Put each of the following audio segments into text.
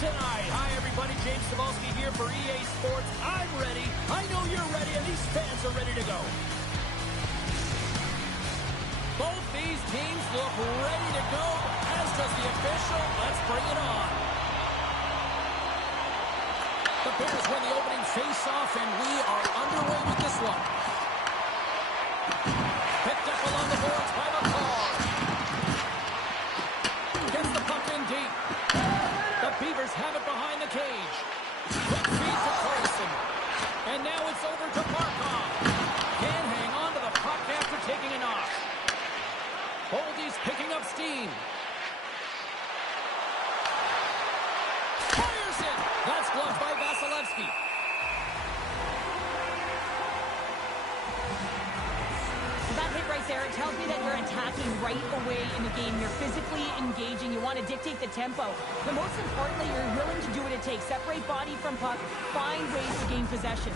tonight. Hi, everybody. James Cebulski here for EA Sports. I'm ready. I know you're ready, and these fans are ready to go. Both these teams look ready to go, as does the official. Let's bring it on. The Bears win the opening face-off, and we are underway with this one. Picked up along the boards by McCall. Gets the puck in deep. The Beavers have it behind the cage. Quick feed to Carlson. And now it's over to Barkov. Can't hang on to the puck after taking a knock. Holdy's picking up steam. Fires it. That's blocked by Vasilevsky. That hit right there, it tells me that you're attacking right away in the game. You're physically engaging. You want to dictate the tempo. But most importantly, you're willing to do what it takes. Separate body from puck. Find ways to gain possession.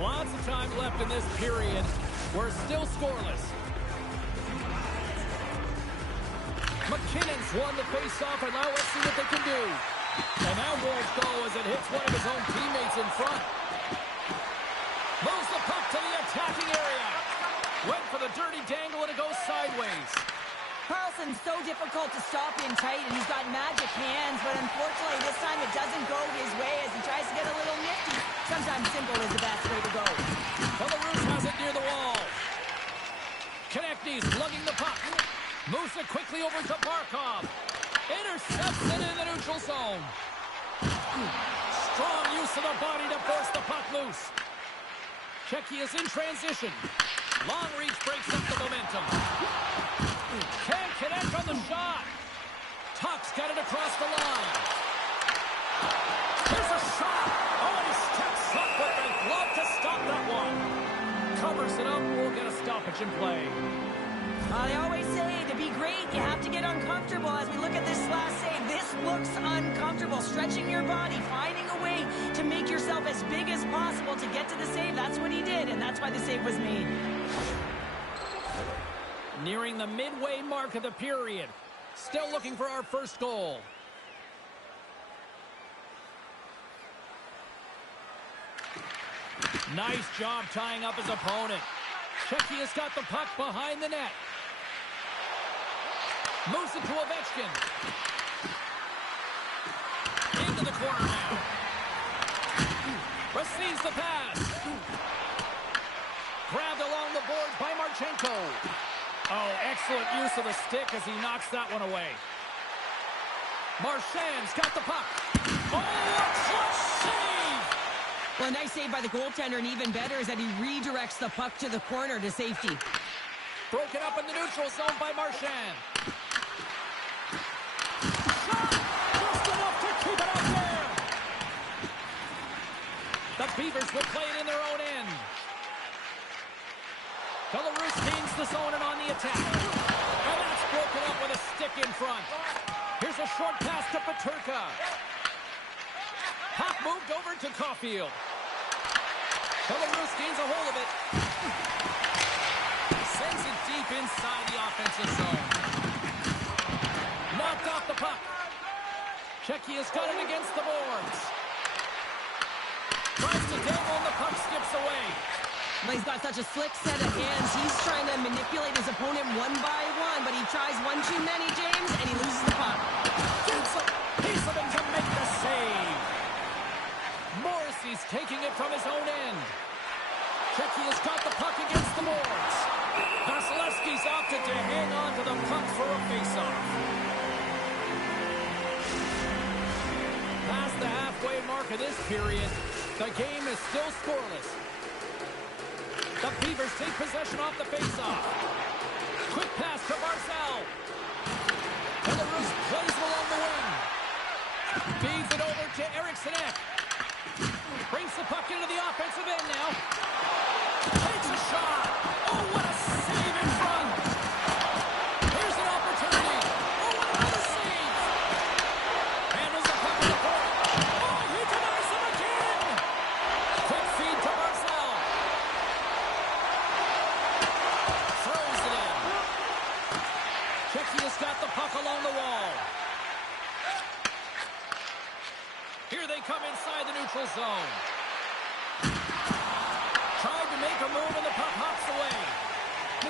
Lots of time left in this period. We're still scoreless. McKinnon's won the face-off, and now let's see what they can do. And that won't go as it hits one of his own teammates in front. Moves the puck to the attacking area. Went for the dirty dangle, and it goes sideways. Carlson's so difficult to stop in tight, and he's got magic hands, but unfortunately this time it doesn't go his way as he tries to get a little nifty. Sometimes simple is the best way to go. Belarus has it near the wall. Konechny's lugging the puck. Moves it quickly over to Barkov. Intercepts it in the neutral zone. Strong use of the body to force the puck loose. Czechia is in transition. Long reach breaks up the momentum. Can't connect on the shot. Tuck's got it across the line. Here's a shot. Oh, and he steps up with the glove to stop that one. Covers it up. We'll get a stoppage in play. They always say to be great, you have to get uncomfortable. As we look at this last save, this looks uncomfortable. Stretching your body, finding a way to make yourself as big as possible to get to the save. That's what he did, and that's why the save was made. Nearing the midway mark of the period. Still looking for our first goal. Nice job tying up his opponent. Czechia's got the puck behind the net. Moves it to Ovechkin. Into the corner now. Receives the pass. Grabbed along the boards by Marchenko. Oh, excellent use of the stick as he knocks that one away. Marchand's got the puck. Oh, a clutch save! Well, a nice save by the goaltender, and even better is that he redirects the puck to the corner to safety. Broken up in the neutral zone by Marchand. Shot! Just enough to keep it out there! The Beavers will play it in their own end. Belarus gains the zone and on the attack. And that's broken up with a stick in front. Here's a short pass to Peterka. Puck moved over to Caulfield. Belarus gains a hold of it. Sends it deep inside the offensive zone. Knocked off the puck. Czechia's got it against the boards. Tries to dangle and the puck skips away. But he's got such a slick set of hands. He's trying to manipulate his opponent one by one, but he tries one too many, James, and he loses the puck. Gets a piece of it to make the save. Morrissey's taking it from his own end. Czechia's got the puck against the boards. Vasilevsky's opted to hang on to the puck for a faceoff. Past the halfway mark of this period, the game is still scoreless. The Beavers take possession off the faceoff. Quick pass to Barzal. Belarus plays him along the wing. Feeds it over to Eriksson. Brings the puck into the offensive end now. Takes a shot. Oh, what a save in front. Here's an opportunity. Oh, what another save. Handles the puck in the point. Oh, he denies him again. Quick feed to Barzal. Throws it in. Czechia's got the puck along the wall.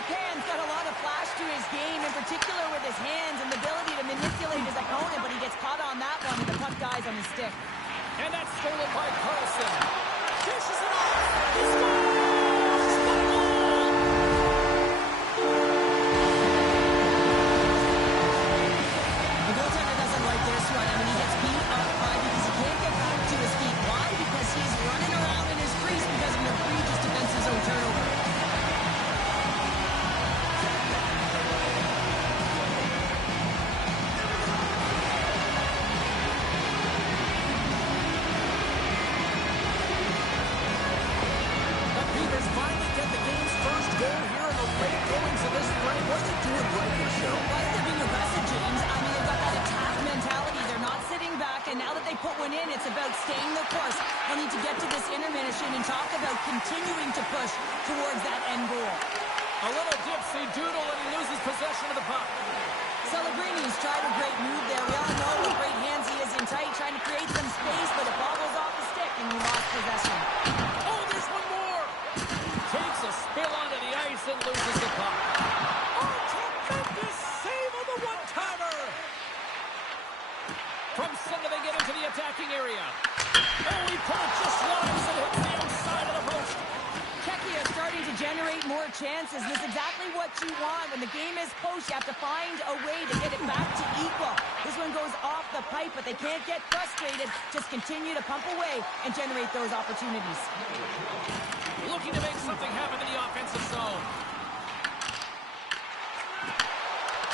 Marchand's got a lot of flash to his game, in particular with his hands and the ability to manipulate his opponent, but he gets caught on that one, and the puck dies on his stick. And that's stolen by Carlson. Dishes it off. He The goaltender doesn't like this one. I mean, he gets beat up high because he can't get back to his feet. Why? Because he's running around in his crease because of an egregious defensive zone turnover. Staying the course. They need to get to this intermission and talk about continuing to push towards that end goal. A little dipsy doodle and he loses possession of the puck. Celebrini tried a great move there. We all know what great hands he is in tight, trying to create some space, but it bobbles off the stick and he lost possession. Oh, there's one more. Takes a spill onto the ice and loses the puck. Oh, tremendous save on the one-timer. From center they get into the attacking area. Oh, he put it just wide and hits the outside of the post. Czechia is starting to generate more chances. This is exactly what you want. When the game is close, you have to find a way to get it back to equal. This one goes off the pipe, but they can't get frustrated. Just continue to pump away and generate those opportunities. Looking to make something happen in the offensive zone.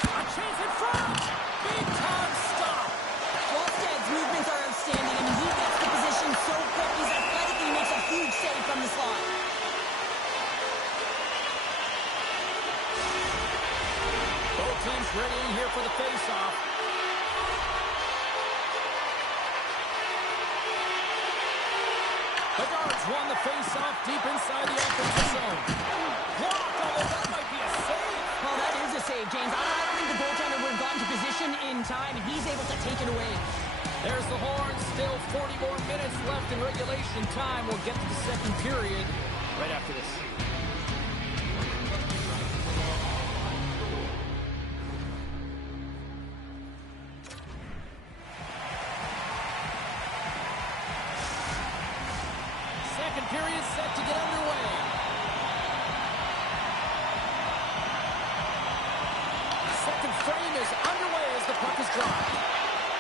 A chance in front. Big time stop. Wallsted's movements are outstanding. I mean, he gets the position so quick. He's athletic and he makes a huge save from the slot. Both teams readying here for the face-off. The guards won the face-off deep inside the offensive zone. Blocked, although that might be a save. Well, that is a save, James. I don't think the goaltender would have gotten to position in time, and he's able to take it away. There's the horn. Still 40 more minutes left in regulation time. We'll get to the second period right after this. Second period set to get underway. Second frame is underway as the puck is dropped.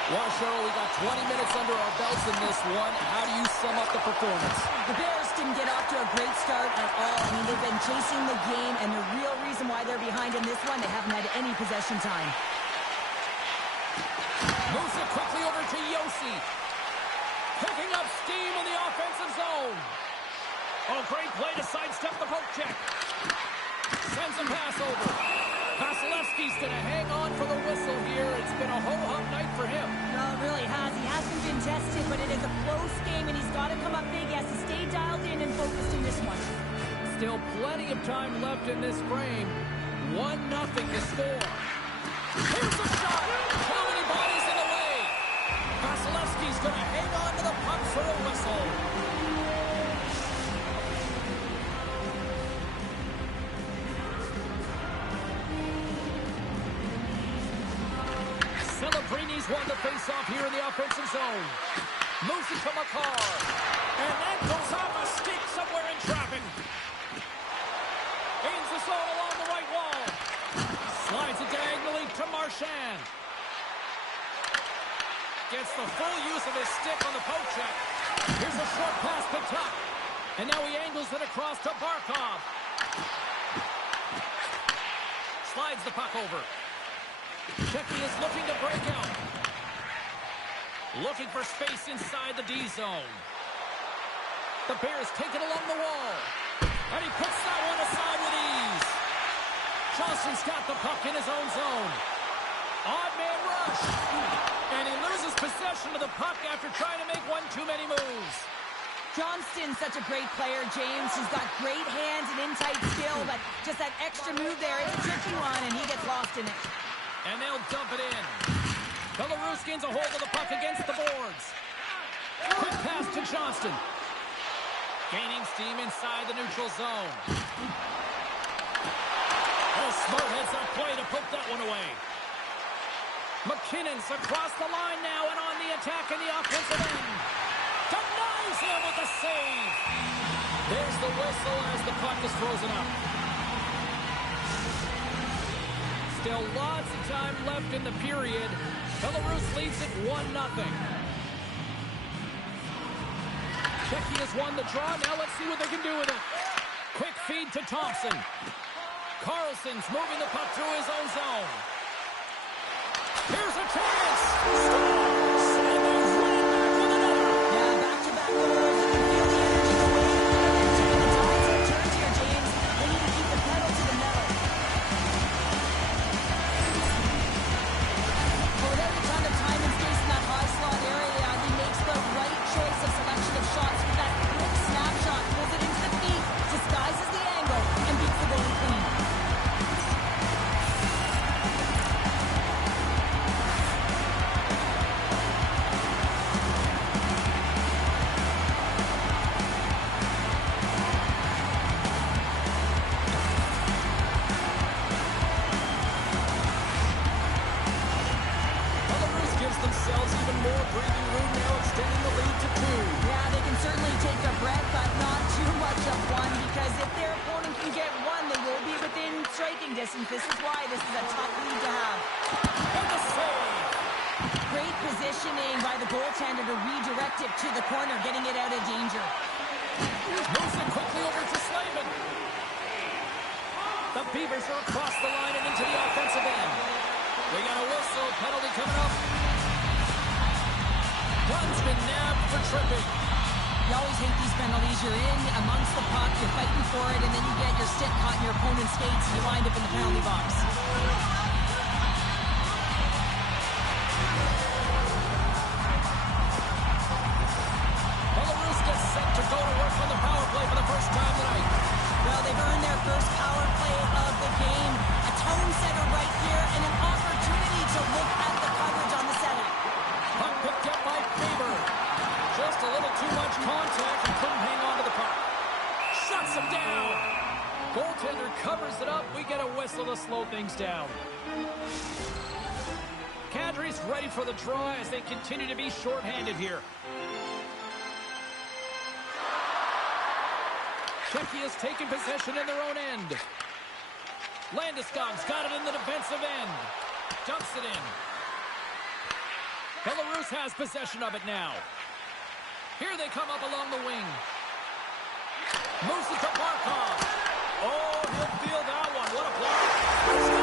Well, Cheryl, we got 20 minutes under our belts in this one. How do you sum up the performance? The Bears didn't get off to a great start at all. I mean, they've been chasing the game, and the real reason why they're behind in this one, they haven't had any possession time. Moves it quickly over to Yossi. Picking up steam in the offensive zone. Oh, great play to sidestep the poke check. Sends a pass over. Vasilevsky's going to hang on for the whistle here. It's been a ho-hum night for him. Well, it really has. He hasn't been tested, but it is a close game, and he's got to come up big. He has to stay dialed in and focused in this one. Still plenty of time left in this frame. 1-0 to score. Here's a shot. How many bodies in the way? Vasilevsky's going to hang on to the puck for a whistle. Celebrini's won the face-off here in the offensive zone. Moves it to Makar. And that goes off a stick somewhere in traffic. Gains the zone along the right wall. Slides it diagonally to Marchand. Gets the full use of his stick on the poke check. Here's a short pass picked up. And now he angles it across to Barkov. Slides the puck over. Checky is looking to break out. Looking for space inside the D zone. The Bears take it along the wall. And he puts that one aside with ease. Johnston's got the puck in his own zone. Odd man rush. And he loses possession of the puck after trying to make one too many moves. Johnston's such a great player, James. He's got great hands and in-tight skill, but just that extra move there is a tricky one, and he gets lost in it. And they'll dump it in. Belarus gains a hold of the puck against the boards. Quick pass to Johnston. Gaining steam inside the neutral zone. Oh, smart heads-up play to put that one away. McKinnon's across the line now and on the attack in the offensive end. Denies him with the save. There's the whistle as the puck is frozen up. Still lots of time left in the period. Belarus leads it 1-0. Czechia has won the draw. Now let's see what they can do with it. Quick feed to Thompson. Carlson's moving the puck through his own zone. Here's a chance. Scores! And they've run it back with another. Yeah, back-to-back goals. You can feel the energy, the way they're taking the tides have turned here, James. They need to keep the pedal to the metal. But without a ton of time and space in that high slot area, he makes the right choice of selection of shots with that quick snapshot, pulls it into the feet, disguises the angle, and beats the goalie clean. Themselves even more breathing room now, extending the lead to 2. Yeah, they can certainly take a breath, but not too much of one, because if their opponent can get one, they will be within striking distance. This is why this is a tough lead to have. And the save! Great positioning by the goaltender to redirect it to the corner, getting it out of danger. Moves it quickly over to Slavin. The Beavers are across the line and into the offensive end. We got a whistle, penalty coming up. One's been nabbed for tripping. You always hate these penalties. You're in amongst the puck, you're fighting for it, and then you get your stick caught in your opponent's skates, and you wind up in the penalty box. Belarus gets set to go to work on the power play for the first time tonight. Well, they've earned their first power play of the game. A tone setter right here, and an opportunity to look at the coverage on the setup. Puck picked up by Faber. Just a little too much contact and couldn't hang on to the puck. Shuts him down. Goaltender covers it up. We get a whistle to slow things down. Kadri's ready for the draw as they continue to be shorthanded here. Czechia's taken possession in their own end. Landeskog's got it in the defensive end. Dumps it in. Belarus has possession of it now. Here they come up along the wing. Moves it to Barkov. Oh, he'll feel that one. What a play. Let's go!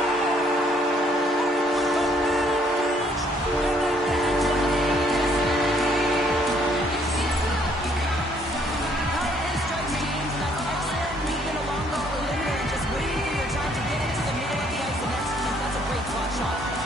Power play strikes, James, and that's excellent movement along the perimeter and just waiting for your time to get into the middle of the ice and execute. That's a great slot shot.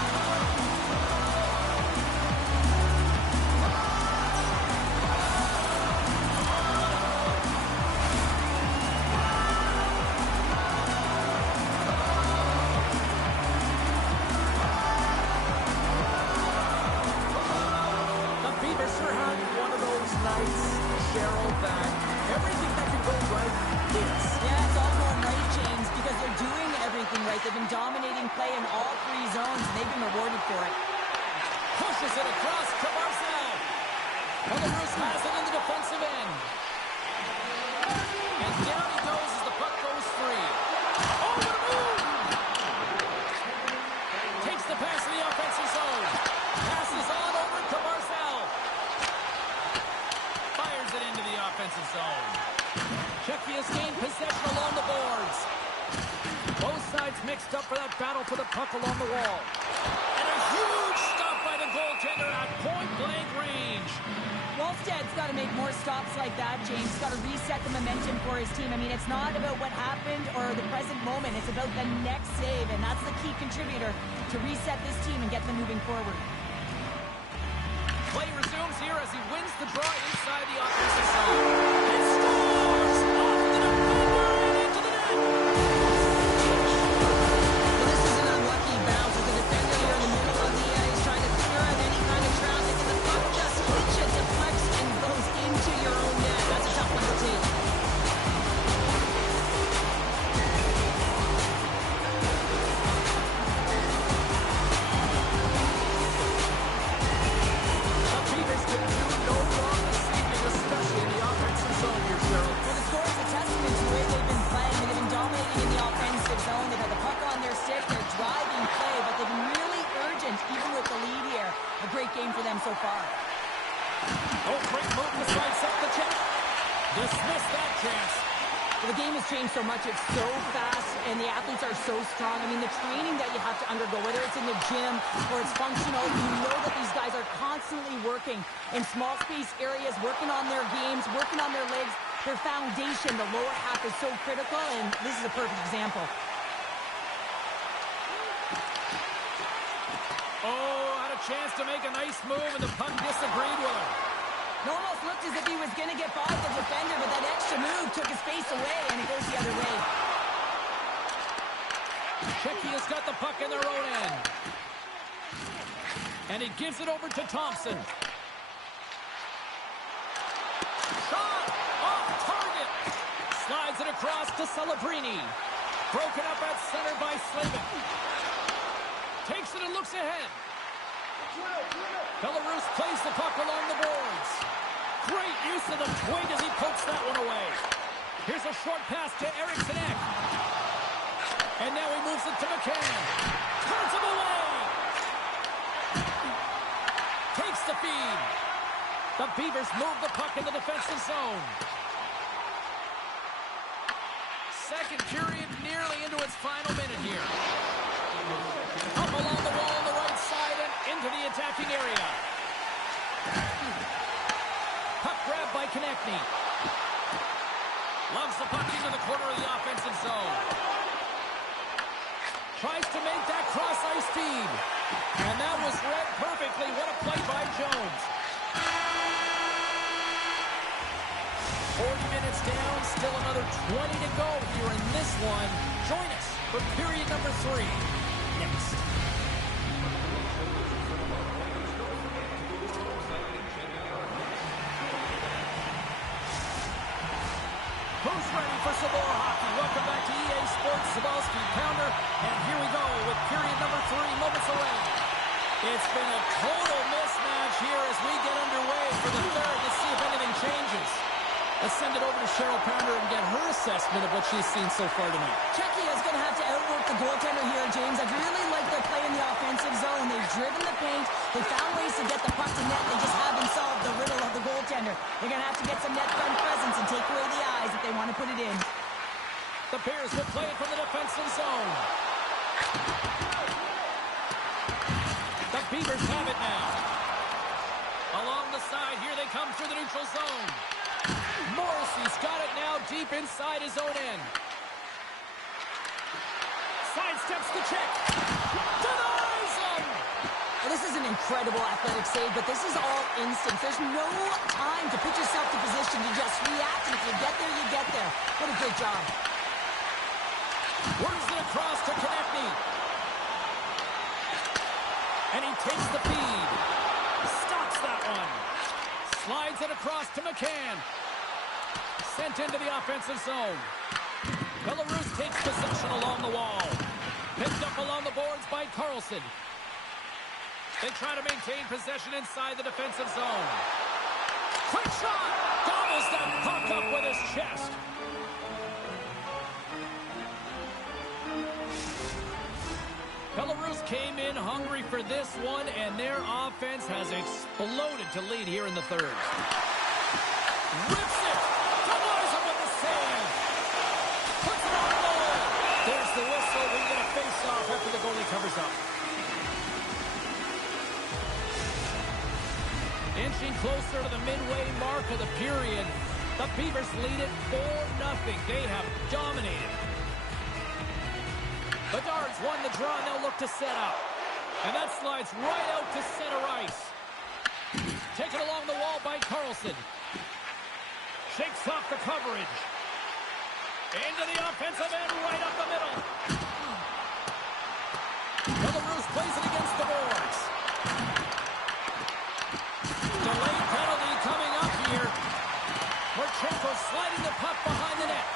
Cheryl, that everything that can go right is. Yeah, it's all going right, James, because they're doing everything right. They've been dominating play in all three zones, and they've been rewarded for it. Pushes it across to Barzal. Belarus has it in the defensive end. And down he goes as the puck goes free. Oh, what a move! Takes the pass in the offensive zone. Passes on over to Barzal. Fires it into the offensive zone. Czechia's gained possession along the boards. Both sides mixed up for that battle for the puck along the wall. And a huge stop by the goaltender at point-blank range. Wallsted's got to make more stops like that, James. He's got to reset the momentum for his team. I mean, it's not about what happened or the present moment. It's about the next save, and that's the key contributor to reset this team and get them moving forward. Play resumes here as he wins the draw inside the offensive zone. And scores! Off the defender and into the net! Well, this is an unlucky bounce with the defender here in the middle of the ice trying to clear out any kind of traffic, and the puck just hits you, deflects, and goes into your own net. That's a tough one to take. Dismiss that chance. Well, the game has changed so much. It's so fast, and the athletes are so strong. I mean, the training that you have to undergo, whether it's in the gym or it's functional, you know that these guys are constantly working in small space areas, working on their games, working on their legs. Their foundation, the lower half, is so critical, and this is a perfect example. Oh, had a chance to make a nice move, and the puck disagreed with him. It almost looked as if he was going to get by the defender, but that extra move took his face away, and it goes the other way. Czechia has got the puck in their own end. And he gives it over to Thompson. Shot! Off target! Slides it across to Celebrini. Broken up at center by Slavin. Takes it and looks ahead. Belarus plays the puck along the boards. Great use of the twig as he pokes that one away. Here's a short pass to Eriksson Ek. And now he moves it to McCann. Turns him away. Takes the feed. The Beavers move the puck in the defensive zone. Second period nearly into its final minute here. Up along the wall on the right side and into the attacking area. Puck grab by Konechny. Loves the puck into the corner of the offensive zone. Tries to make that cross-ice feed. And that was read perfectly. What a play by Jones. 40 minutes down, still another 20 to go here in this one. Join us for period number 3 next. Who's ready for some more hockey? Welcome back to EA Sports Zabalski Pounder. And here we go with period number 3 moments away. It's been a total mismatch here as we get underway for the third. Let's see if anything changes. Let's send it over to Cheryl Pounder and get her assessment of what she's seen so far tonight. Czechia is going to have to outwork the goaltender here, James. I really like their play in the offensive zone. They've driven the paint. They found ways to get the puck to net. They just haven't solved the riddle of the goaltender. They're going to have to get some net front presence and take away the eyes if they want to put it in. The Bears will play it from the defensive zone. The Beavers have it now. Along the side, here they come through the neutral zone. Morrissey's got it now deep inside his own end. Sidesteps the check. Denies him! Well, this is an incredible athletic save, but this is all instinct. There's no time to put yourself to position. You just react, and if you get there, you get there. What a great job. Works it across to Konechny. And he takes the feed. Stops that one. Slides it across to McCann. Sent into the offensive zone. Belarus takes possession along the wall. Picked up along the boards by Carlson. They try to maintain possession inside the defensive zone. Quick shot! Gobbles that puck up with his chest. Belarus came in hungry for this one, and their offense has exploded to lead here in the third. Rips it! Denies him with the save! Puts it on goal! There's the whistle. We get a face-off after the goalie covers up. Inching closer to the midway mark of the period, the Beavers lead it 4-0. They have dominated. Bedard's won the draw, and they'll look to set up. And that slides right out to center ice. Taken along the wall by Carlson. Shakes off the coverage. Into the offensive end, right up the middle. Belarus plays it against the boards. Delayed penalty coming up here. Marchenko sliding the puck behind the net.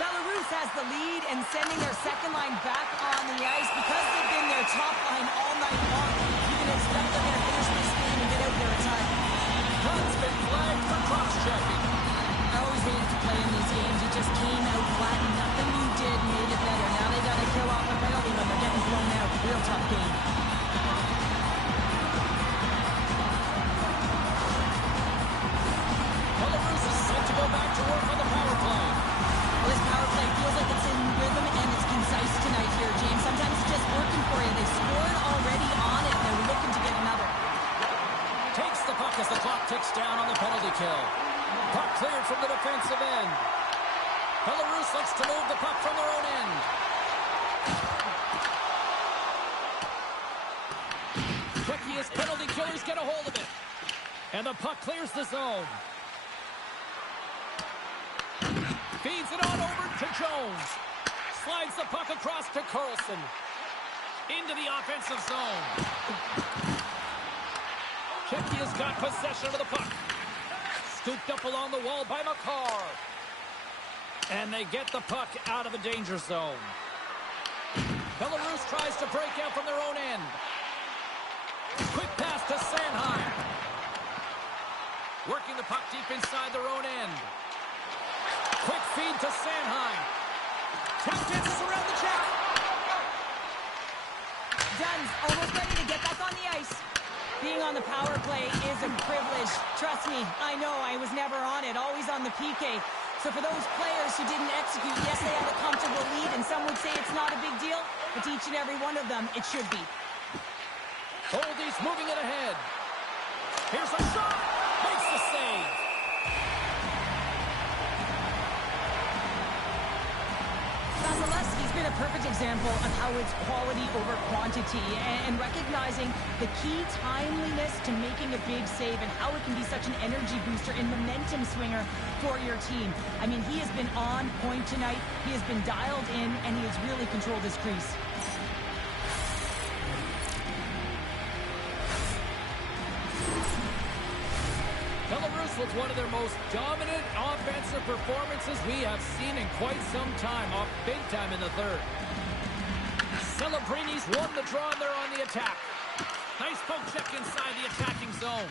Belarus has the lead and sending their second line back on the ice because they've been their top line all night long. You can expect they're going to finish this game and get out there in time. Puck's been flagged for cross-checking. I always hated to play in these games. You just came out flat and nothing you did made it better. Now they got to kill off a penalty when they're getting blown out. Real tough game. Belarus is set to go back to work defensive end. Belarus looks to move the puck from their own end. Czechia's penalty killers get a hold of it. And the puck clears the zone. Feeds it on over to Jones. Slides the puck across to Carlson. Into the offensive zone. Czechia's got possession of the puck. Scooped up along the wall by Makar. And they get the puck out of the danger zone. Belarus tries to break out from their own end. Quick pass to Sanheim. Working the puck deep inside their own end. Quick feed to Sanheim. Tap dances around the check. Dunn's almost ready to get back on the ice. Being on the power play is a privilege. Trust me, I know I was never on it, always on the PK. So for those players who didn't execute, yes, they had a comfortable lead, and some would say it's not a big deal, but to each and every one of them, it should be. Goldie's moving it ahead. Here's a shot. Makes the save. Vasilevsky's been a perfect example of how it's quality over quantity and recognizing the key timeliness to making a big save and how it can be such an energy booster and momentum swinger for your team. I mean, he has been on point tonight. He has been dialed in, and he has really controlled his crease. Belarus with one of their most dominant offensive performances we have seen in quite some time, off big time in the third. Celebrini's won the draw, and they're on the attack. Nice poke check inside the attacking zone.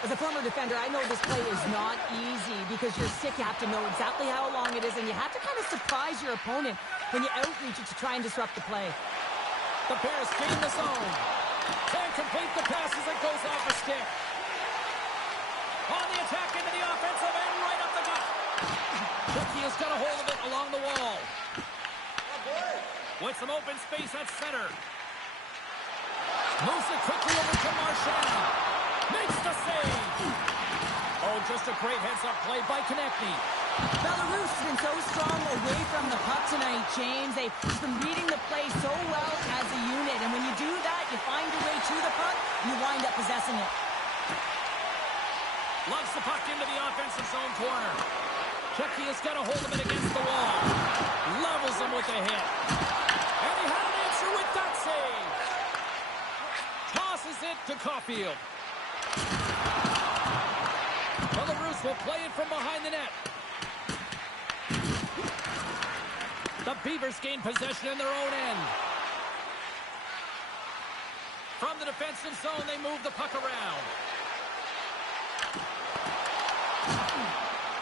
As a former defender, I know this play is not easy because you're sick. You have to know exactly how long it is, and you have to kind of surprise your opponent when you outreach it to try and disrupt the play. The Bears gain the zone. Can't complete the pass as it goes off a stick. On the attack into the offensive end, right up the gut. Czechia's got a hold of it along the wall. With some open space at center. Moves it quickly over to Marchand. Makes the save. Oh, just a great heads-up play by Konechny. Belarus has been so strong away from the puck tonight, James. They've been reading the play so well as a unit. And when you do that, you find your way to the puck, you wind up possessing it. Lugs the puck into the offensive zone corner. Czechia's got a hold of it against the wall. Levels him with a hit. And he had an answer with that save. Tosses it to Caulfield. Belarus will play it from behind the net. The Beavers gain possession in their own end. From the defensive zone, they move the puck around.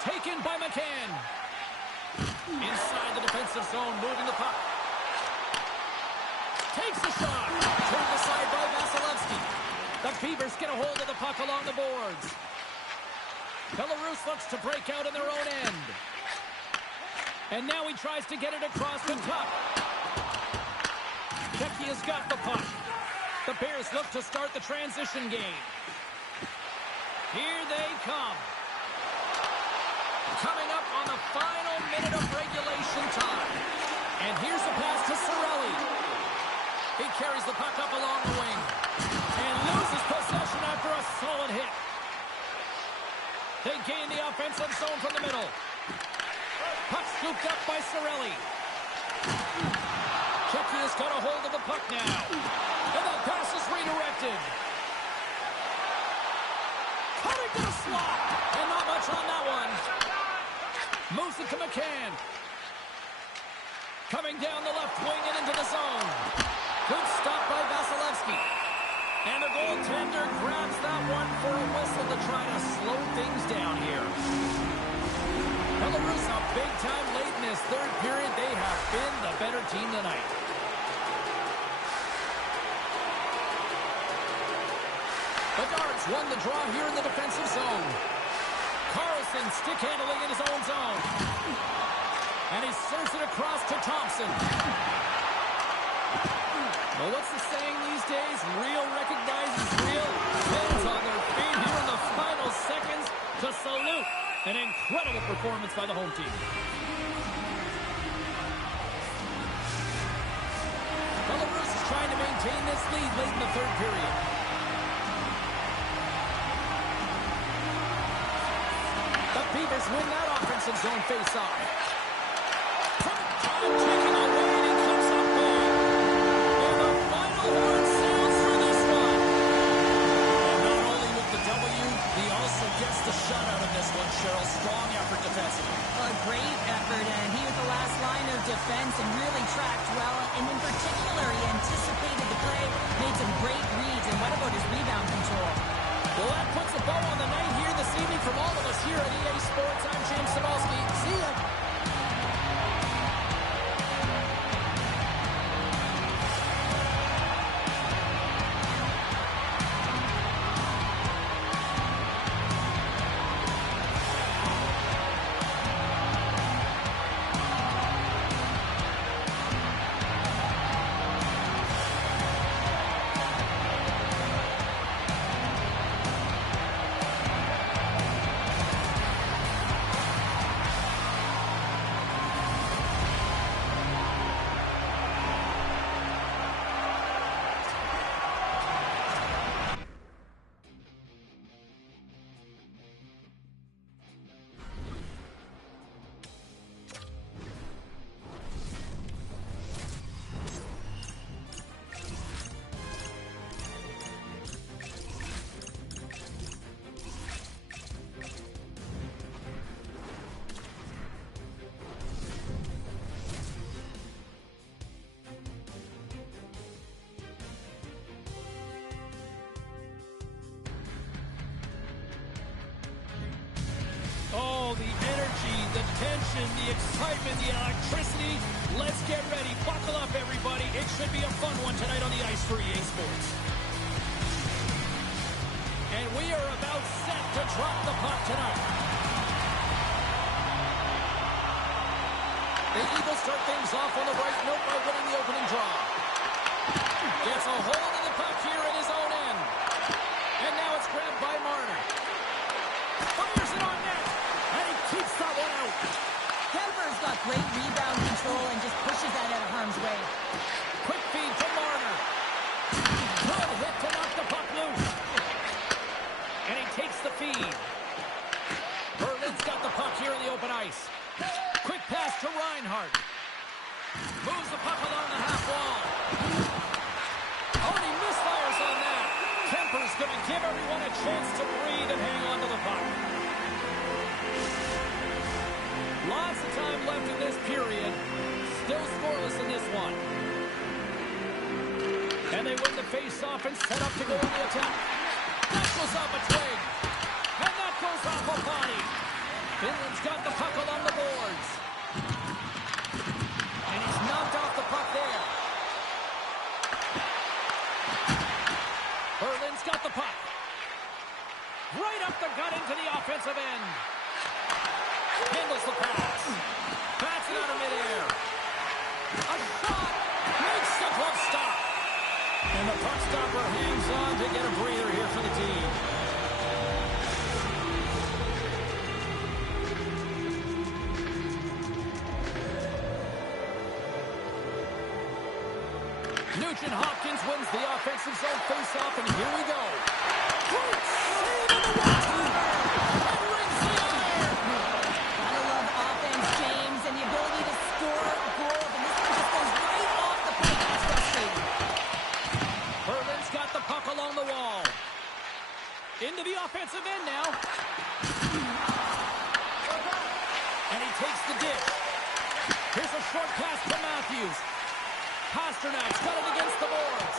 Taken by McCann. Inside the defensive zone, moving the puck. Takes the shot. Turned aside by Vasilevsky. The Beavers get a hold of the puck along the boards. Belarus looks to break out in their own end. And now he tries to get it across the top. Czechia's got the puck. The Bears look to start the transition game. Here they come. Coming up on the final minute of regulation time. And here's a pass to Cirelli. He carries the puck up along the wing. And loses possession after a solid hit. They gain the offensive zone from the middle. Puck scooped up by Cirelli. Czechia's got a hold of the puck now. And that pass is redirected. Cutting to the slot. And not much on that one. Moves it to McCann. Coming down the left wing and into the zone. Good stop by Vasilevsky. And the goaltender grabs that one for a whistle to try to slow things down here. Belarus up big time late in this third period. They have been the better team tonight. The Darts won the draw here in the defensive zone. Carlson stick handling in his own zone. And he serves it across to Thompson. Well, what's the saying these days? Real recognizes real. Fans on their feet here in the final seconds to salute An incredible performance by the home team. Belarus is trying to maintain this lead late in the third period. The Beavers win that offensive zone face-off. Taking away, and he comes up big. And the final horn sounds for this one. And not only with the W, he also gets the shutout of this one, Cheryl. Strong effort defensively. A great effort, and he was the last line of defense and really tracked well. And in particular, he anticipated the play, made some great reads, and what about his rebound control? Well, that puts a bow on the night here this evening from all of us here at EA Sports. I'm James Cebulski. See ya. Oh, the energy, the tension, the excitement, the electricity. Let's get ready. Buckle up, everybody. It should be a fun one tonight on the ice for EA Sports. And we are about set to drop the puck tonight. The Eagles start things off on the right note by winning the opening draw. Gets a hold of the puck here at his own end. And now it's grabbed by Marner. Fires it on net. And he keeps that one out. Denver's got great rebound control and just pushes that out of harm's way. Quick feed from Marner. Good hit to knock the puck loose. And he takes the feed. Berlin's got the puck here in the open ice. Quick pass to Reinhardt. Moves the puck along the half wall. Oh, and he misfires on that. Kemper's going to give everyone a chance to breathe and hang on to the puck. Lots of time left in this period. Still scoreless in this one. And they win the face-off and set up to go on the attack. That goes off a twig. And that goes off a body. Finland's got the puck along the boards. And he's knocked off the puck there. Berlin's got the puck. Right up the gut into the offensive end. Handles the pass. Bats it out of midair. A shot. Makes the glove stop. And the puck stopper hangs on to get a breather here for the team. Nugent Hopkins wins the offensive zone faceoff, and here we go. Great save on the one-timer. And rings the iron. Gotta love offense, James, and the ability to score a goal. And this one just goes right off the plate. It's frustrating. Berlin's got the puck along the wall. Into the offensive end now. And he takes the dish. Here's a short pass to Matthews. Pasternak's got it against the boards.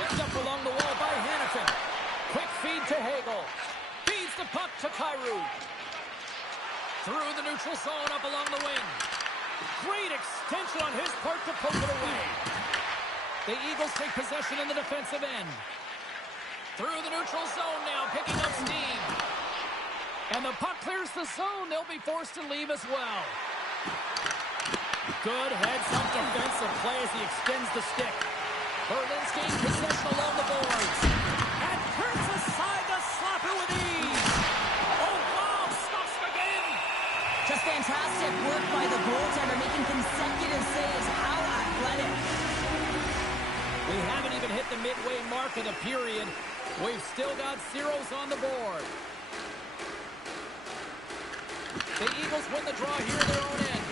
Picked up along the wall by Hannafin. Quick feed to Hagel. Feeds the puck to Kyrou. Through the neutral zone up along the wing. Great extension on his part to poke it away. The Eagles take possession in the defensive end. Through the neutral zone now, picking up steam. And the puck clears the zone. They'll be forced to leave as well. Good heads-up defensive play as he extends the stick. Berlin's gained possession along the boards. And turns aside the slapper with ease. Oh, wow, stop Fantastic work by the goaltender, making consecutive saves. How athletic. We haven't even hit the midway mark of the period. We've still got zeros on the board. The Eagles win the draw here in their own end.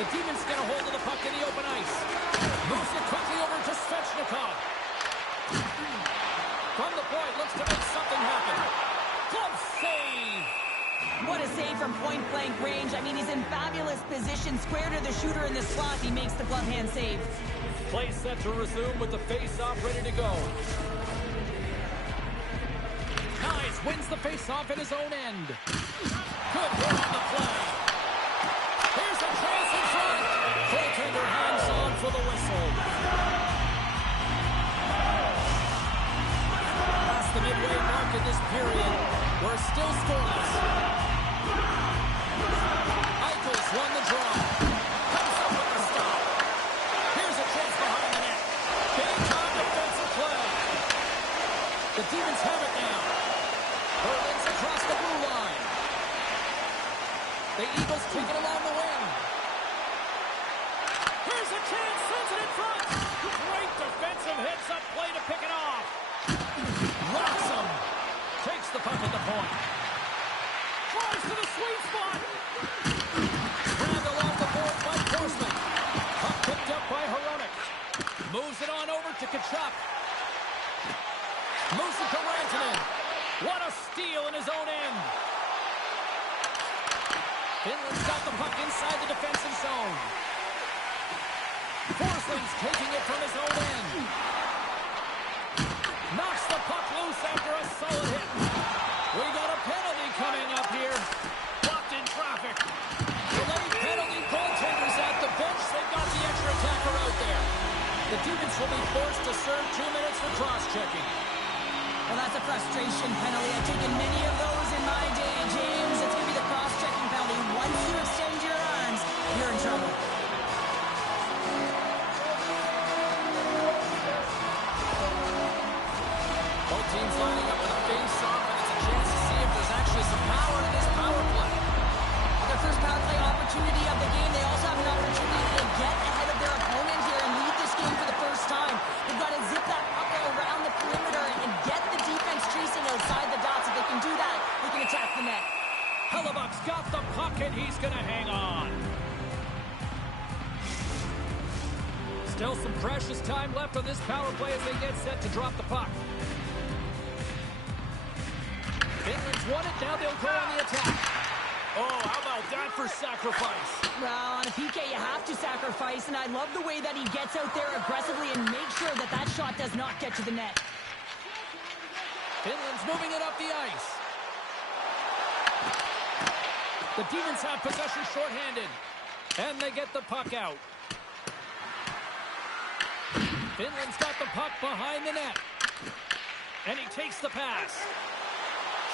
The Demons get a hold of the puck in the open ice. Moves it quickly over to Svechnikov. From the point, looks to make something happen. Glove save! What a save from point-blank range. I mean, he's in fabulous position. Square to the shooter in the slot. He makes the glove hand save. Play set to resume with the face-off ready to go. Knies wins the face-off in his own end. Good work on the play. Here's a chance in front. Goaltender hangs on for the whistle. Past the midway mark in this period, we're still scoreless. Eichel's won the draw. Comes up with the stop. Here's a chance behind the net. Big-time defensive play. The Demons have it now. Berlin's across the blue line. The Eagles take it along the wing. Here's a chance, sends it in front. Great defensive hits up play to pick it off. Rocks him. Takes the puck at the point. Tries to the sweet spot. Grabbed along the boards by Forsman. Puck picked up by Hronek. Moves it on over to Tkachuk. Moves it to Rantanen. What a steal in his own end. Finland's got the puck inside the defensive zone. Forsman's taking it from his own end. Knocks the puck loose after a solid hit. We got a penalty coming up here. Blocked in traffic. Delayed penalty. Goaltenders at the bench. They've got the extra attacker out there. The Demons will be forced to serve 2 minutes for cross-checking. Well, that's a frustration penalty. I've taken many of those in my day, James. It's going to be the cross-checking penalty. Once you extend your arms, you're in trouble. Both teams lining up with a face-off, and it's a chance to see if there's actually some power in this power play. Their first power play opportunity of the game. They also have an opportunity to get ahead of their opponent here and lead this game for the first time. They've got to zip that puck around the perimeter and get the defense chasing outside the dots. If they can do that, they can attack the net. Hellebuck's got the puck, and he's going to hang on. Still some precious time left on this power play as they get set to drop the puck. Finland's won it. Now they'll go on the attack. Oh, how about that for sacrifice? Well, on a PK, you have to sacrifice, and I love the way that he gets out there aggressively and makes sure that that shot does not get to the net. Finland's moving it up the ice. The Demons have possession shorthanded, and they get the puck out. Finland's got the puck behind the net, and he takes the pass.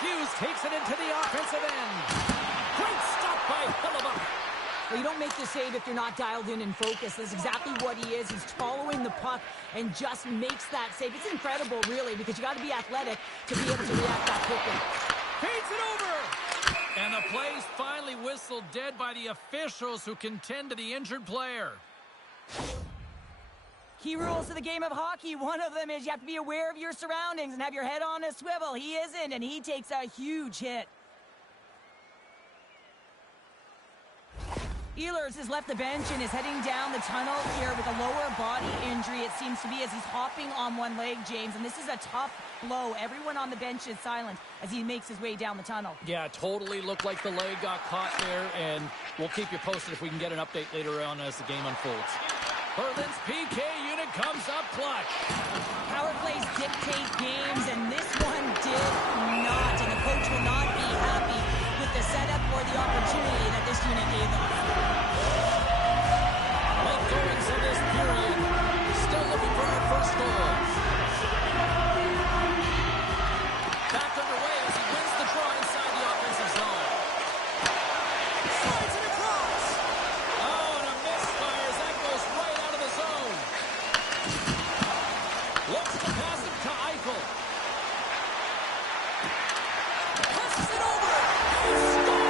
Hughes takes it into the offensive end. Great stop by Hellebuck. Well, you don't make the save if you're not dialed in and focused. That's exactly what he is. He's following the puck and just makes that save. It's incredible, really, because you got to be athletic to be able to react that quickly. Feeds it over. And the play's finally whistled dead by the officials who can tend to the injured player. Key rules to the game of hockey. One of them is you have to be aware of your surroundings and have your head on a swivel. He isn't, and he takes a huge hit. Ehlers has left the bench and is heading down the tunnel here with a lower body injury, it seems to be, as he's hopping on one leg, James. And this is a tough blow. Everyone on the bench is silent as he makes his way down the tunnel. Yeah, totally looked like the leg got caught there, and we'll keep you posted if we can get an update later on as the game unfolds. Berlin's PK unit comes up clutch. Power plays dictate games, and this one did not. And the coach will not be happy with the setup or the opportunity that this unit gave them. Late goings in this period. Still looking for our first goal. Back underway as he wins the draw inside the offensive zone. Slides it across. Oh, and a misfire as that goes right out of the zone. Looks to pass it to Eichel. Passes it over. He scores!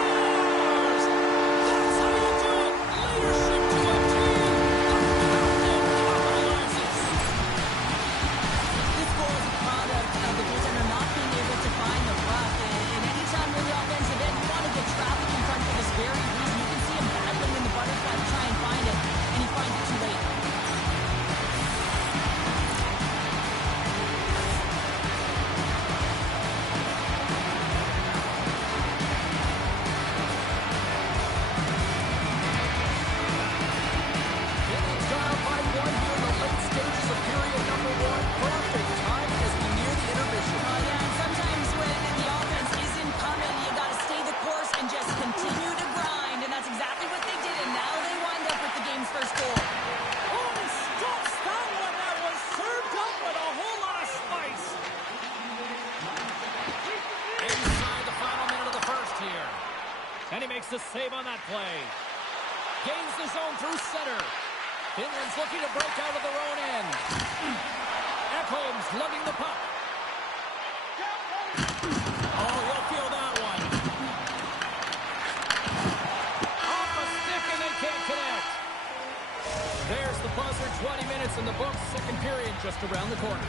save on that play. Gains the zone through center. Finland's looking to break out of their own end. Ekholm's lugging the puck. Oh, he'll feel that one. Off a stick, and they can't connect. There's the buzzer. 20 minutes in the books. Second period just around the corner.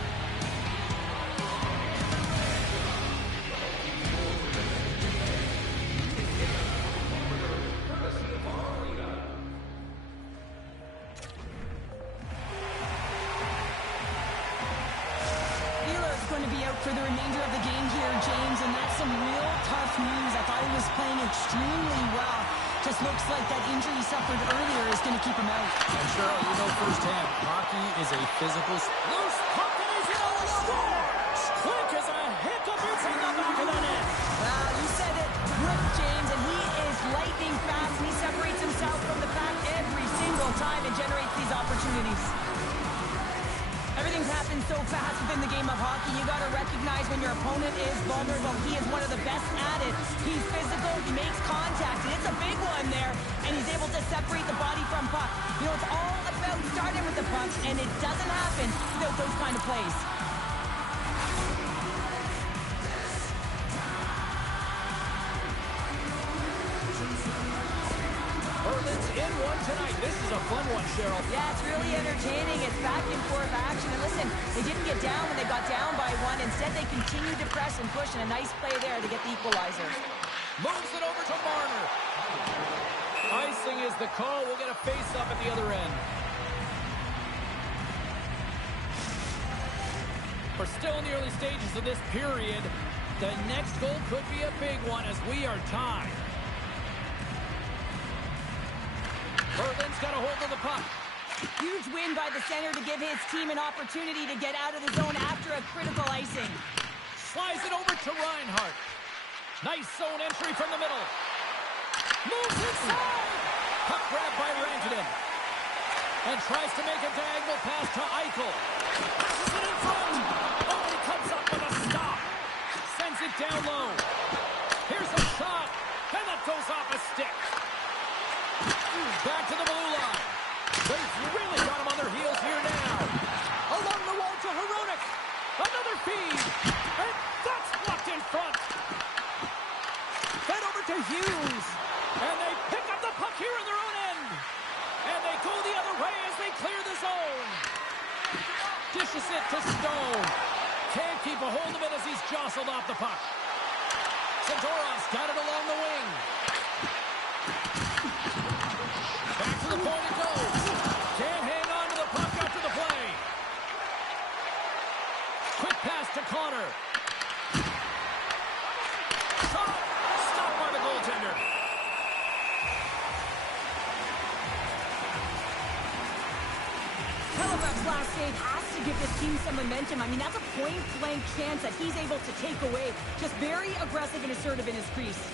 For the remainder of the game here, James, and that's some real tough news. I thought he was playing extremely well. Just looks like that injury he suffered earlier is going to keep him out. And Cheryl, you know firsthand, hockey is a physical... Loose puck and he's in a scores! Quick as a hiccup, it's in the back of the net. You said it, Rick James, and he is lightning fast. He separates himself from the pack every single time and generates these opportunities. Everything's happened so fast within the game of hockey. You got to recognize when your opponent is vulnerable. He is one of the best at it. He's physical. He makes contact. And it's a big one there. And he's able to separate the body from puck. You know, it's all about starting with the puck, and it doesn't happen without those kind of plays. Berlin's in one tonight. This is a fun one, Cheryl. Yeah, it's really entertaining. It's back and forth action. And listen, they didn't get down when they got down by one. Instead, they continued to press and push, and a nice play there to get the equalizer. Moves it over to Marner. Icing is the call. We'll get a face-up at the other end. We're still in the early stages of this period. The next goal could be a big one as we are tied. Berlin's got a hold of the puck. Huge win by the center to give his team an opportunity to get out of the zone after a critical icing. Slides it over to Reinhart. Nice zone entry from the middle. Moves inside. Puck grabbed by Rantanen. And tries to make a diagonal pass to Eichel. Passes it in front. Oh, and he comes up with a stop. Sends it down low. Here's a shot. And that goes off a stick. Back to the blue line. They've really got him on their heels here now. Along the wall to Hronek. Another feed. And that's blocked in front. Then over to Hughes. And they pick up the puck here in their own end. And they go the other way as they clear the zone. Dishes it to Stone. Can't keep a hold of it as he's jostled off the puck. Zadorov's got it along the wing. Back to the point it goes. Can't hang on to the puck after the play. Quick pass to Connor. Shot. Stopped by the goaltender. Hellebuyck's last save has to give this team some momentum. I mean, that's a point-blank chance that he's able to take away. Just very aggressive and assertive in his crease.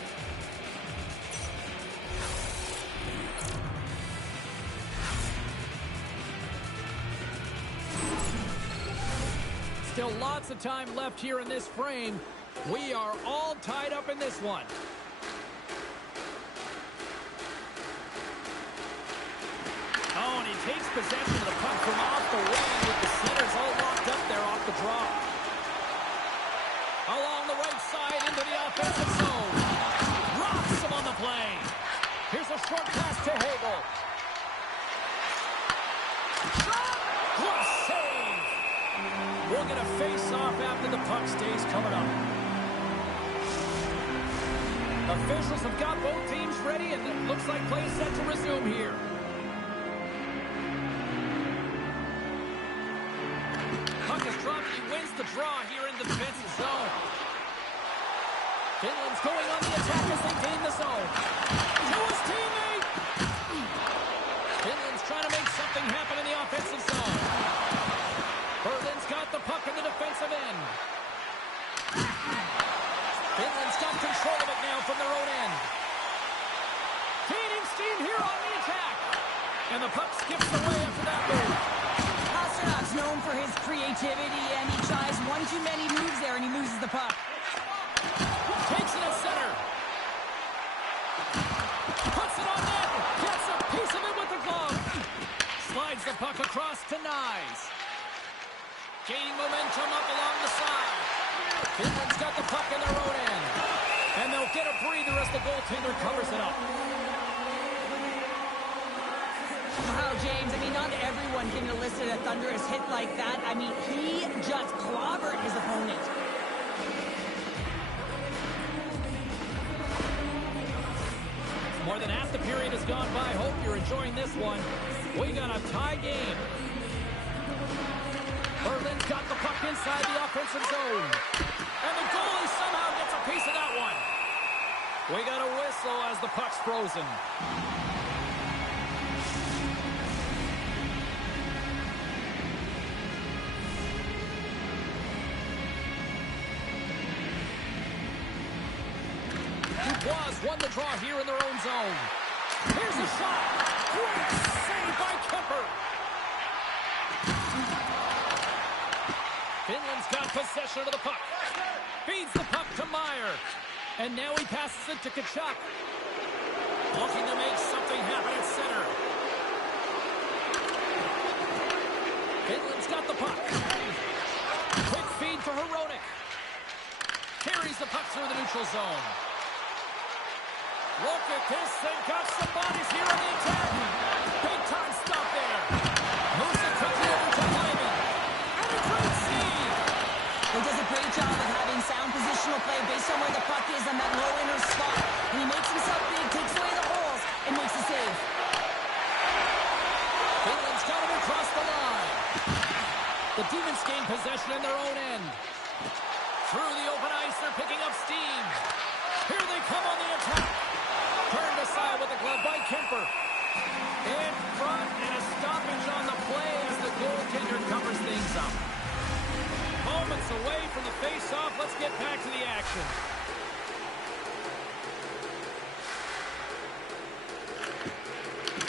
Still lots of time left here in this frame. We are all tied up in this one. Oh, and he takes possession of the puck from off the wing with the centers all locked up there off the draw. Along the right side into the offensive zone. Rocks him on the play. Here's a short pass to Hagel. Shot! Glove save! We'll get a face-off after the puck stays coming up. Officials have got both teams ready, and it looks like play is set to resume here. Puck is dropped. He wins the draw here in the defensive zone. Finland's going on the attack as they gain the zone. To his teammate! Finland's trying to make something happen in the offensive zone. Berlin's got the puck in the defensive end. Finland's got control of it now from their own end. Gaining steam here on the attack. And the puck skips away after that move. Pasternak's known for his creativity, and he tries one too many moves there, and he loses the puck. Takes it at center. Nyes. Gaining momentum up along the side. Finland's got the puck in their own end. And they'll get a breather as the goaltender covers it up. Wow, James, I mean, not everyone can elicit a thunderous hit like that. I mean, he just clobbered his opponent. More than half the period has gone by. Hope you're enjoying this one. We got a tie game. Berlin's got the puck inside the offensive zone. And the goalie somehow gets a piece of that one. We got a whistle as the puck's frozen. Won the draw here in their own zone. Here's a shot. Great save by Kemper. Finland's got possession of the puck. Feeds the puck to Meyer. And now he passes it to Tkachuk. Looking to make something happen at center. Finland's got the puck. Quick feed to Hronek. Carries the puck through the neutral zone. Look at this. They've got some bodies here on the attack. Big time stop there. Moves it quickly over to Hyman. And a great save. He does a great job of having sound positional play based on where the puck is on that low inner spot. And he makes himself big, takes away the holes, and makes a save. Finland's got him across the line. The Demons gain possession in their own end. Through the open ice, they're picking up steam. Here they come on the attack. Turned aside with the glove by Kemper. In front, and a stoppage on the play as the goaltender covers things up. Moments away from the face-off. Let's get back to the action.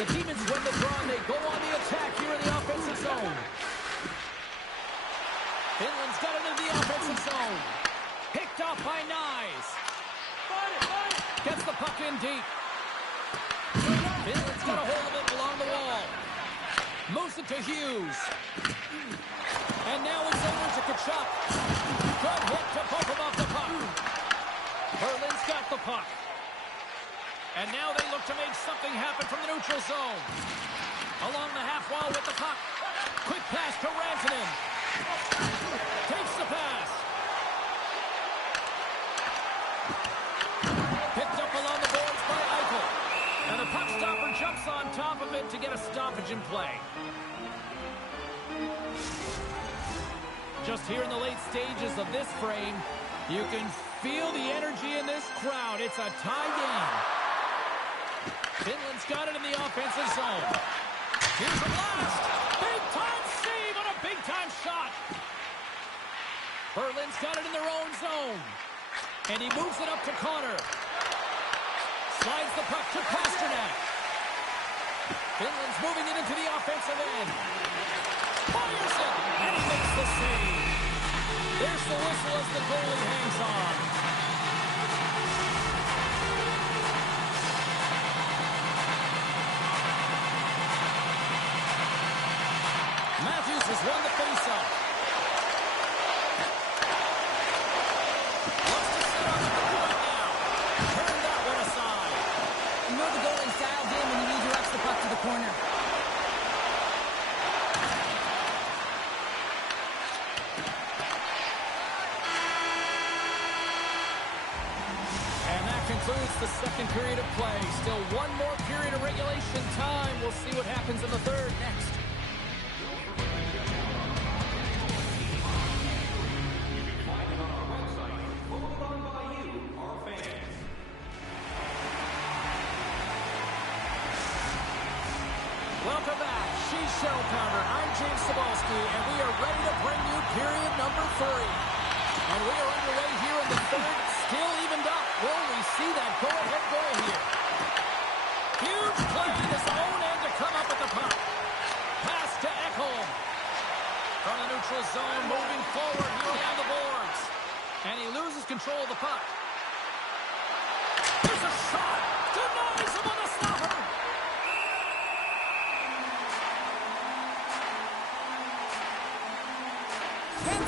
The Demons win the draw, and they go on the attack here in the offensive zone. Finland's got it in the offensive zone. Picked off by Nyes. Gets the puck in deep. Finland's got a hold of it along the wall. Moves it to Hughes. And now it's over to Tkachuk. Good hit to bump him off the puck. Berlin's got the puck. And now they look to make something happen from the neutral zone. Along the half wall with the puck. Quick pass to Rantanen. Takes the pass. Picked up along the boards by Eichel. And the puck stopper jumps on top of it to get a stoppage in play. Just here in the late stages of this frame, you can feel the energy in this crowd. It's a tie game. Finland's got it in the offensive zone. Here's a blast. Big-time save on a big-time shot. Berlin's got it in their own zone. And he moves it up to Connor. Slides the puck to Pasternak. Finland's moving it into the offensive end. Fires it, and he makes the save. There's the whistle as the goalie hangs on. Matthews has won the faceoff. Wants to sit on the point now. Turn that one aside. You know the goalie's dialed in when he redirects the puck to the corner. And that concludes the second period of play. Still one more period of regulation time. We'll see what happens in the third next. Welcome back. She's Shell Pounder. I'm James Cebulski, and we are ready to bring you period number 3. And we are underway here in the third, still evened up. Will we see that go-ahead goal here? Huge play in his own end to come up with the puck. Pass to Ekholm. From the neutral zone, moving forward here on the boards. And he loses control of the puck. There's a shot. Denies him on the stopper.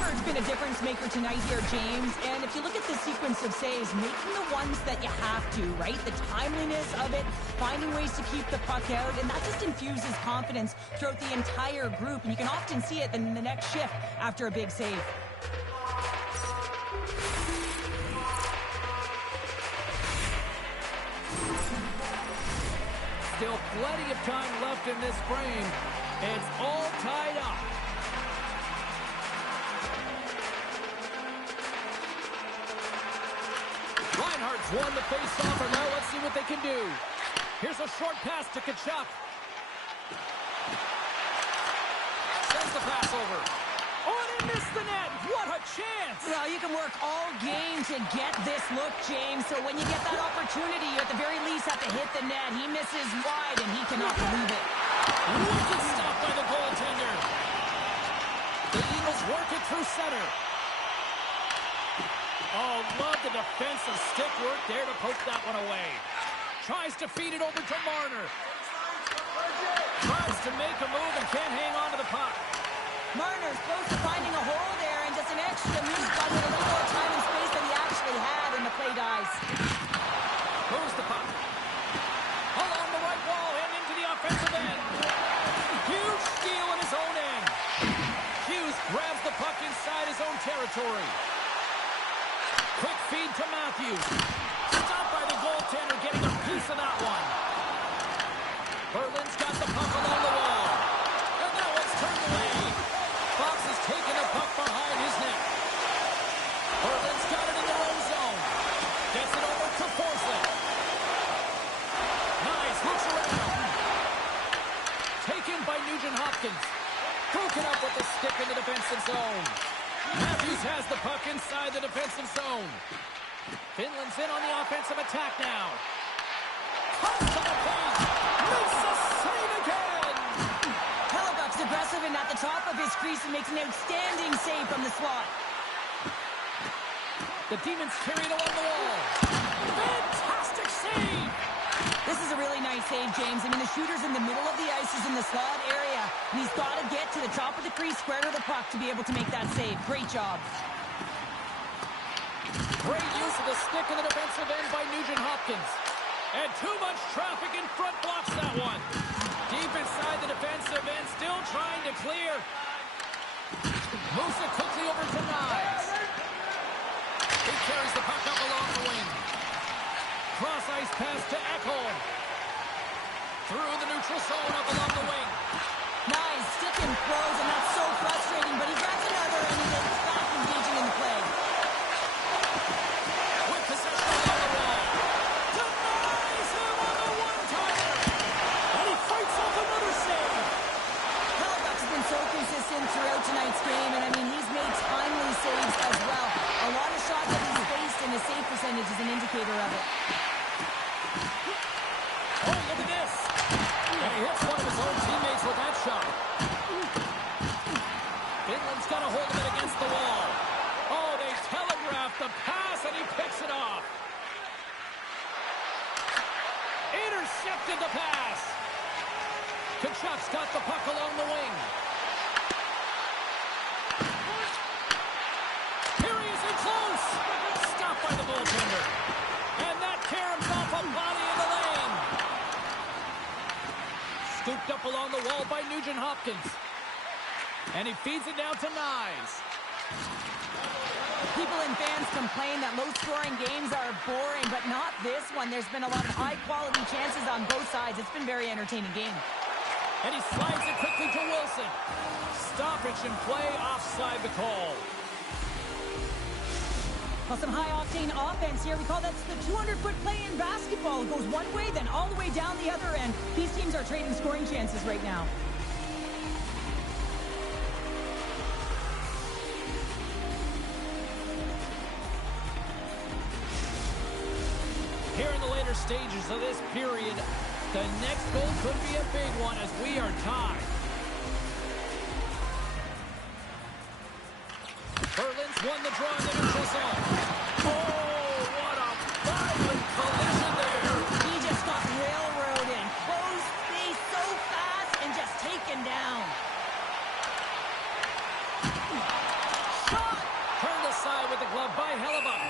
Score's been a difference maker tonight here, James. And if you look at the sequence of saves, making the ones that you have to, right? The timeliness of it, finding ways to keep the puck out, and that just infuses confidence throughout the entire group. And you can often see it in the next shift after a big save. Still plenty of time left in this frame. It's all tied up. Reinhardt's won the face-off, and now let's see what they can do. Here's a short pass to Tkachuk. Sends the pass over. Oh, and he missed the net. What a chance. Well, you can work all game to get this look, James. So when you get that opportunity, you at the very least have to hit the net. He misses wide, and he cannot believe it. Wicked stop by the goaltender. The Eagles work it through center. Oh, love the defensive stick work there to poke that one away. Tries to feed it over to Marner. Tries to make a move and can't hang on to the puck. Marner's close to finding a hole there, and just an extra move got a little more time and space than he actually had, and the play dies. Moves the puck. Along the right wall and into the offensive end. Huge steal in his own end. Hughes grabs the puck inside his own territory. Quick feed to Matthews. Stopped by the goaltender, getting a piece of that one. Berlin's got the puck along the wall. And now it's turned away. Fox has taken the puck behind his net. Berlin's got it in their own zone. Gets it over to Forsling. Nice, looks around. Taken by Nugent-Hopkins. Broken up with the stick in the defensive zone. Matthews has the puck inside the defensive zone. Finland's in on the offensive attack now. Cuts to the paint. Makes a save again. Hellebuck's aggressive and at the top of his crease and makes an outstanding save from the slot. The Demons carry it along the wall. Fantastic save. This is a really nice save, James. I mean, the shooter's in the middle of the ice, is in the slot area, and he's got to get to the top of the crease, square to the puck to be able to make that save. Great job. Great use of the stick in the defensive end by Nugent-Hopkins. And too much traffic in front blocks that one. Deep inside the defensive end, still trying to clear. Moves it quickly over to Knies. He carries the puck up along the wing. Cross ice pass to Ekholm. Through the neutral zone up along the wing. Nice stick and throws, and that's so frustrating, but he grabs another and he gets back engaging in the play. With possession along the wall. Denies him on the one-timer. And he fights off another save. Hellebuck's been so consistent throughout tonight's game, and I mean, he's made timely saves as well. A lot of shots that he's faced, and his save percentage is an indicator of it. Oh, look at this. And he hits one of his own teammates with that shot. Finland's got a hold of it against the wall. Oh, they telegraphed the pass, and he picks it off. Intercepted the pass. Tkachuk's got the puck along the wing. Here he is in close. Stopped by the goaltender. And that caroms off a body in the lane. Scooped up along the wall by Nugent-Hopkins. And he feeds it down to Knies. People and fans complain that low-scoring games are boring, but not this one. There's been a lot of high-quality chances on both sides. It's been a very entertaining game. And he slides it quickly to Wilson. Stoppage in play, offside the call. Well, some high-octane offense here. We call that the 200-foot play in basketball. It goes one way, then all the way down the other end. These teams are trading scoring chances right now. Here in the later stages of this period, the next goal could be a big one as we are tied. Berlin's won the draw in the neutral zone. Oh, what a violent collision there. He just got railroaded. Close space so fast and just taken down. Shot by Hellebuck.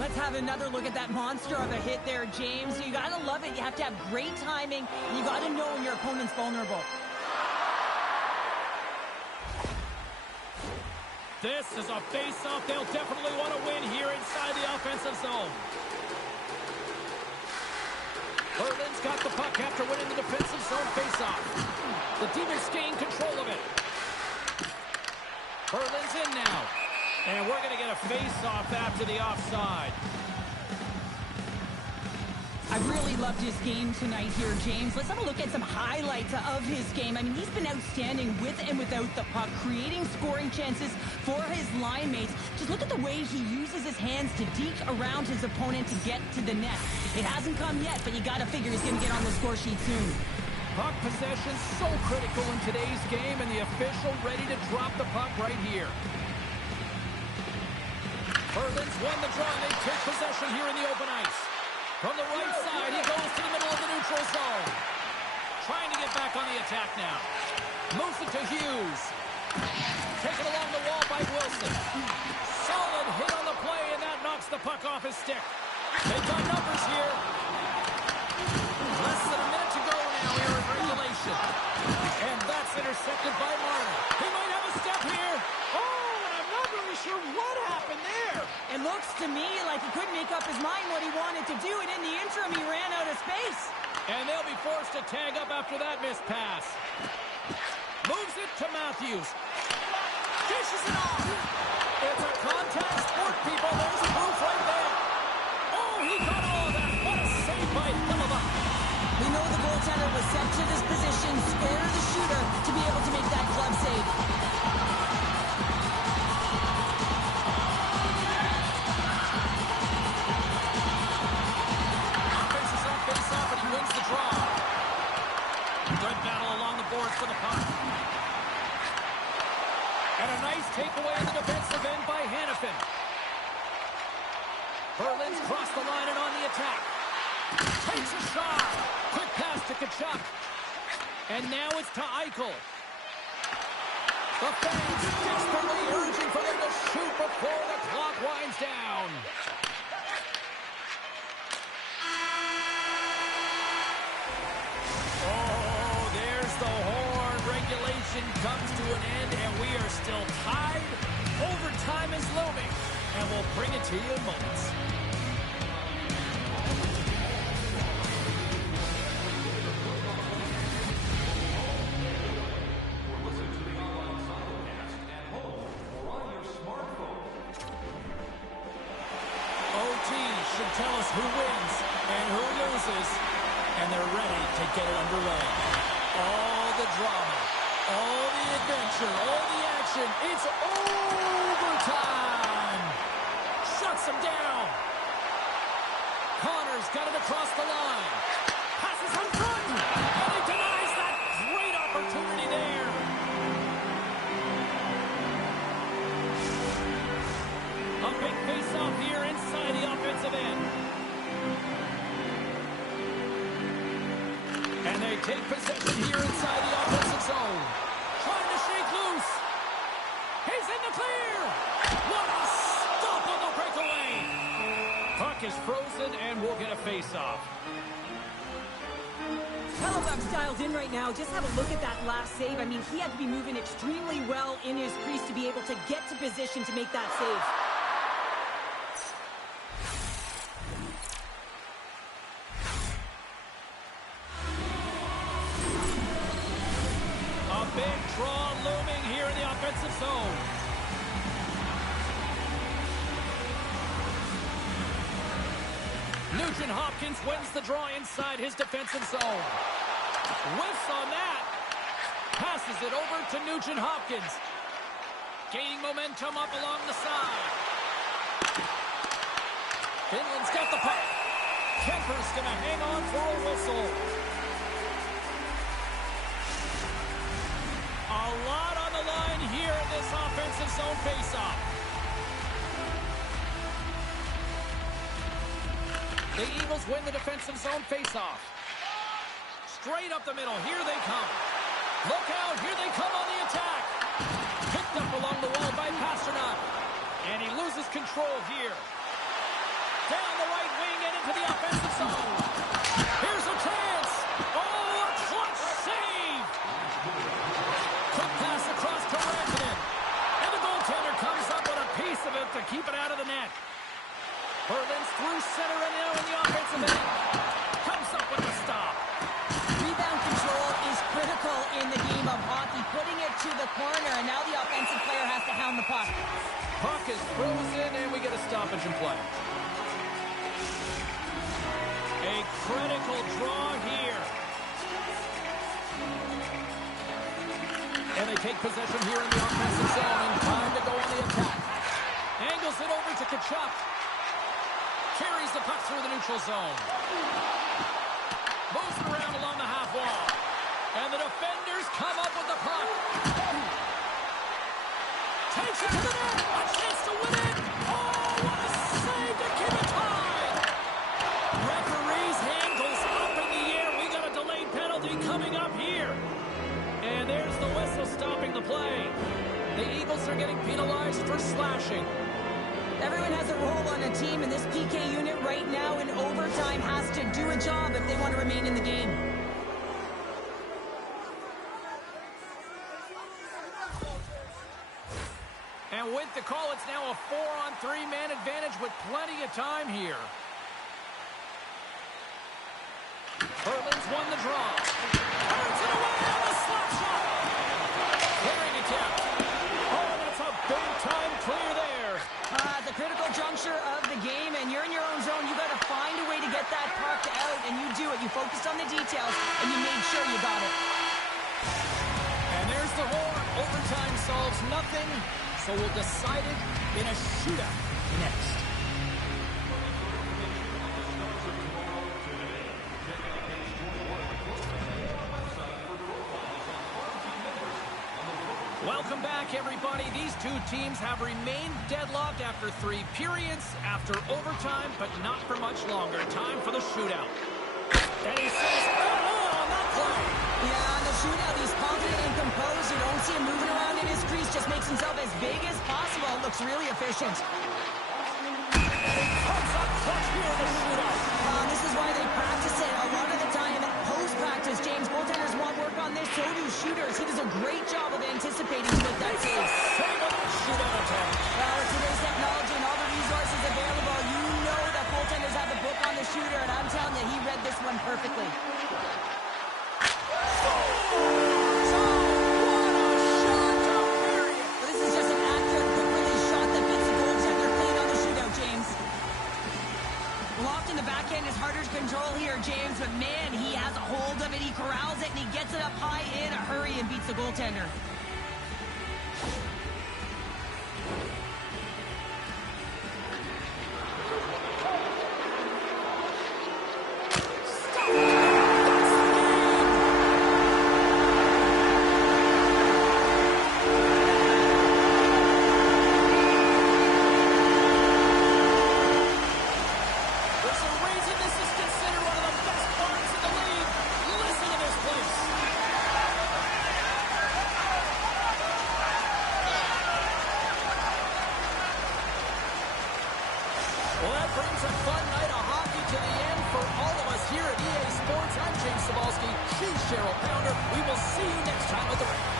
Let's have another look at that monster of a hit there, James. You gotta love it. You have to have great timing, and you gotta know when your opponent's vulnerable. This is a face-off they'll definitely want to win here inside the offensive zone. Berlin's got the puck after winning the defensive zone face-off. The Demons gain control of it. Berlin's in now. And we're going to get a face-off after the offside. I really loved his game tonight here, James. Let's have a look at some highlights of his game. I mean, he's been outstanding with and without the puck, creating scoring chances for his line mates. Just look at the way he uses his hands to deke around his opponent to get to the net. It hasn't come yet, but you got to figure he's going to get on the score sheet soon. Puck possession so critical in today's game, and the official ready to drop the puck right here. Berlin's won the draw, and they take possession here in the open ice. From the right side, he goes to the middle of the neutral zone. Trying to get back on the attack now. Moves it to Hughes. Taken along the wall by Wilson. Solid hit on the play, and that knocks the puck off his stick. They've got numbers here. Less than a minute to go now here in regulation. And that's intercepted by Marner. He might have a step here. Oh, and I'm not really sure what happened there. It looks to me like he couldn't make up his mind what he wanted to do, and in the interim, he ran out of space. And they'll be forced to tag up after that missed pass. Moves it to Matthews. Dishes it off. It's a contact sport, people. There's proof right there. Oh, he got all of that. What a save by Hellebuck. We know the goaltender was sent to this position, spare the shooter, to be able to make that glove save. For the puck. And a nice takeaway in the defensive end by Hannafin. Berlin's crossed the line and on the attack. Takes a shot. Quick pass to Tkachuk. And now it's to Eichel. The fans desperately urging for them to shoot before the clock winds down. The horn. Regulation comes to an end, and we are still tied. Overtime is looming, and we'll bring it to you in moments. OT should tell us who wins and who loses, and they're ready to get it underway. All the drama, all the adventure, all the action. It's overtime. Shuts him down. Connor's got it across the line. Passes in front. And he denies that great opportunity there. A big face-off here inside the offensive end. And they take possession here inside the offensive zone. Trying to shake loose. He's in the clear. What a stop on the breakaway. Puck is frozen, and we'll get a face-off. Hellebuck's dialed in right now. Just have a look at that last save. I mean, he had to be moving extremely well in his crease to be able to get to position to make that save. Big draw looming here in the offensive zone. Nugent Hopkins wins the draw inside his defensive zone. Whiffs on that. Passes it over to Nugent Hopkins. Gaining momentum up along the side. Finland's got the puck. Kemper's going to hang on for a whistle. A lot on the line here in this offensive zone faceoff. The Eagles win the defensive zone faceoff. Straight up the middle. Here they come. Look out, here they come on the attack. Picked up along the wall by Pasternak. And he loses control here. Down the right wing and into the offensive zone. Here's a chance. Oh, a clutch save. Quick pass across to Rantanen. And the goaltender comes up with a piece of it to keep it out of the net. Berlin's through center and now in the offensive end. Comes up with the stop. Rebound control is critical in the game of hockey. Putting it to the corner, and now the offensive player has to hound the puck. Puck is frozen, and we get a stoppage in play. A critical draw here. And they take possession here in the offensive zone, and time to go on the attack. Angles it over to Tkachuk. Carries the puck through the neutral zone. Moves it around along the half wall. And the defenders come up with the puck. Takes it to the net. A chance to win it. Oh, what a save to keep it tied. Referee's hand goes up in the air. We got a delayed penalty coming up here. And there's the whistle stopping the play. The Eagles are getting penalized for slashing. Everyone has a role on a team, and this PK unit right now in overtime has to do a job if they want to remain in the game. And with the call, it's now a 4-on-3 man advantage with plenty of time here. Berlin's won the draw. Turns it away on the slap shot. Clearing attempt. Oh, that's a big-time clear there. At the critical juncture of the game, and you're in your own zone, you got to find a way to get that puck out, and you do it. You focused on the details, and you made sure you got it. And there's the horn. Overtime solves nothing, so we'll decide it in a shootout next. Welcome back, everybody. These two teams have remained deadlocked after 3 periods, after overtime, but not for much longer. Time for the shootout. And he says, on that play. Yeah, on the shootout, he's confident and composed. You don't see him moving around in his crease, just makes himself as big as possible. Looks really efficient. Comes up clutch here in the shootout. This is why they practice it. A lot of the time, post-practice, James, goaltenders want work on this, so do shooters. He does a great job of anticipating to make that save. Save on that shootout attempt. Well, with today's technology and all the resources available, you know that goaltenders have the book on the shooter, and I'm telling you, he read this one perfectly. This is just an accurate, quick-release shot that beats the goaltender clean on the shootout, James. Locked in the backhand is harder to control here, James, but man, he has a hold of it, he corrals it, and he gets it up high in a hurry and beats the goaltender. Well, that brings a fun night of hockey to the end for all of us here at EA Sports. I'm James Cebulski. She's Cheryl Pounder. We will see you next time at the rink.